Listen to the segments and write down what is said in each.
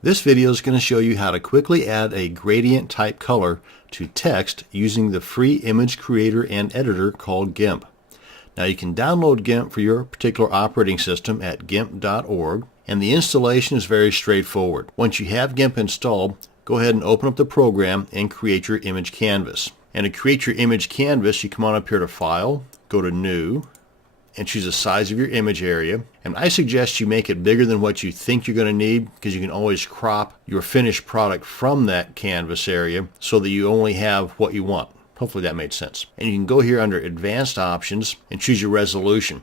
This video is going to show you how to quickly add a gradient type color to text using the free image creator and editor called Gimp. Now you can download Gimp for your particular operating system at gimp.org, and the installation is very straightforward. Once you have Gimp installed, go ahead and open up the program and create your image canvas. And to create your image canvas, you come on up here to File, go to New, and choose the size of your image area. And I suggest you make it bigger than what you think you're going to need, because you can always crop your finished product from that canvas area so that you only have what you want. Hopefully that made sense. And you can go here under Advanced Options and choose your resolution.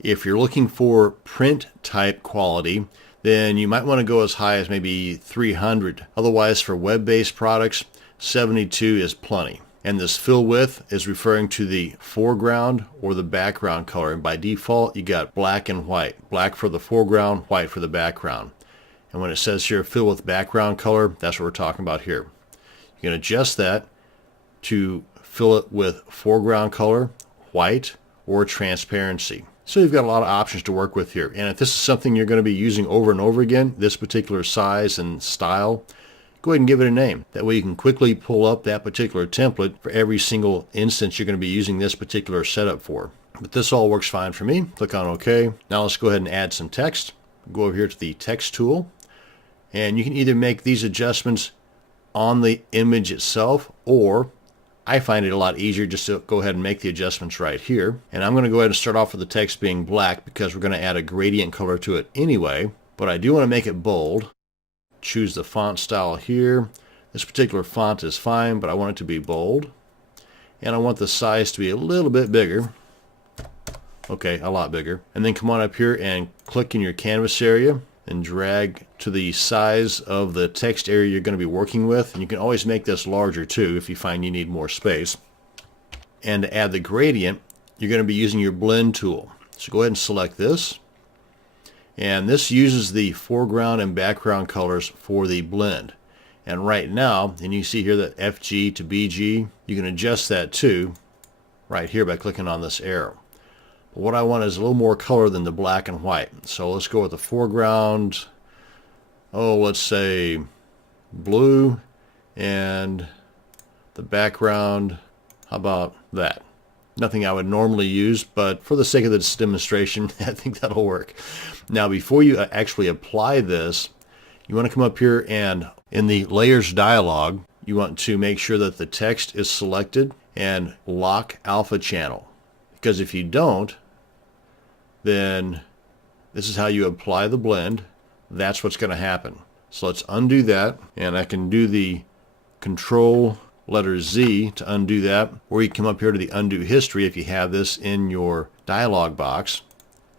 If you're looking for print type quality, then you might want to go as high as maybe 300. Otherwise, for web-based products, 72 is plenty. And this fill width is referring to the foreground or the background color. And by default, you got black and white. Black for the foreground, white for the background. And when it says here fill with background color, that's what we're talking about here. You can adjust that to fill it with foreground color, white, or transparency. So you've got a lot of options to work with here. And if this is something you're going to be using over and over again, this particular size and style, go ahead and give it a name. That way you can quickly pull up that particular template for every single instance you're going to be using this particular setup for. But this all works fine for me. Click on OK. Now let's go ahead and add some text. Go over here to the text tool. And you can either make these adjustments on the image itself, or I find it a lot easier just to go ahead and make the adjustments right here. And I'm going to go ahead and start off with the text being black because we're going to add a gradient color to it anyway. But I do want to make it bold. Choose the font style here. This particular font is fine, but I want it to be bold. And I want the size to be a little bit bigger. Okay, a lot bigger. And then come on up here and click in your canvas area and drag to the size of the text area you're going to be working with. And you can always make this larger too if you find you need more space. And to add the gradient, you're going to be using your blend tool. So go ahead and select this. And this uses the foreground and background colors for the blend. And right now, and you see here that FG to BG, you can adjust that too right here by clicking on this arrow. But what I want is a little more color than the black and white. So let's go with the foreground, let's say blue, and the background, how about that? Nothing I would normally use, but for the sake of this demonstration, I think that'll work. Now, before you actually apply this, you want to come up here and in the Layers dialog, you want to make sure that the text is selected and lock alpha channel. Because if you don't, then this is how you apply the blend. That's what's going to happen. So let's undo that, and I can do the Control letter Z to undo that, or you come up here to the undo history if you have this in your dialog box,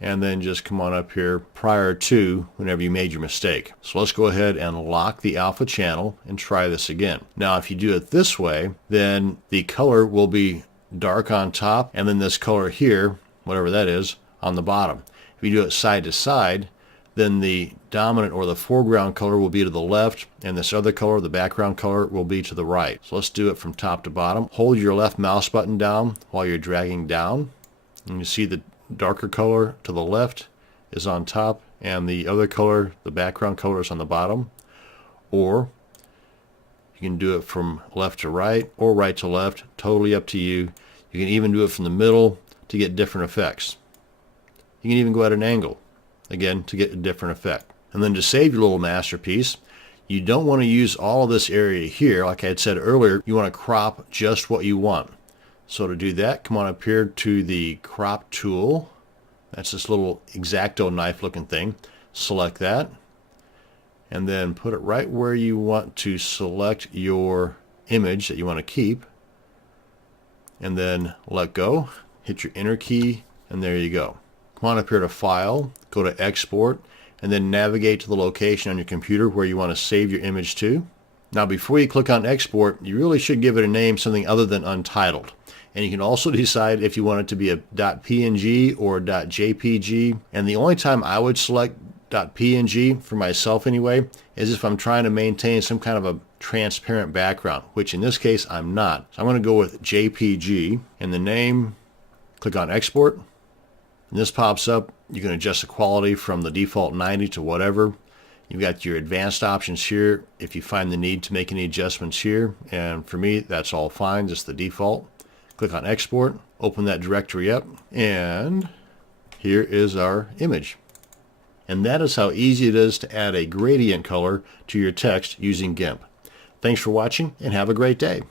and then just come on up here prior to whenever you made your mistake. So let's go ahead and lock the alpha channel and try this again. Now if you do it this way, then the color will be dark on top, and then this color here, whatever that is, on the bottom. If you do it side to side, then the dominant or the foreground color will be to the left, and this other color, the background color, will be to the right. So let's do it from top to bottom. Hold your left mouse button down while you're dragging down, and you see the darker color to the left is on top, and the other color, the background color, is on the bottom. Or you can do it from left to right or right to left, totally up to you. You can even do it from the middle to get different effects. You can even go at an angle, again, to get a different effect. And then to save your little masterpiece, you don't want to use all of this area here. Like I had said earlier, you want to crop just what you want. So to do that, come on up here to the crop tool. That's this little X-Acto knife looking thing. Select that, and then put it right where you want to select your image that you want to keep. And then let go, hit your enter key, and there you go. Come on up here to File, go to Export, and then navigate to the location on your computer where you want to save your image to. Now before you click on Export, you really should give it a name, something other than Untitled. And you can also decide if you want it to be a .png or .jpg. And the only time I would select .png, for myself anyway, is if I'm trying to maintain some kind of a transparent background, which in this case I'm not. So I'm going to go with JPG, and the name, click on Export. And this pops up. You can adjust the quality from the default 90 to whatever. You've got your advanced options here if you find the need to make any adjustments here, and for me that's all fine, just the default. Click on export, open that directory up, and here is our image. And that is how easy it is to add a gradient color to your text using Gimp. Thanks for watching and have a great day.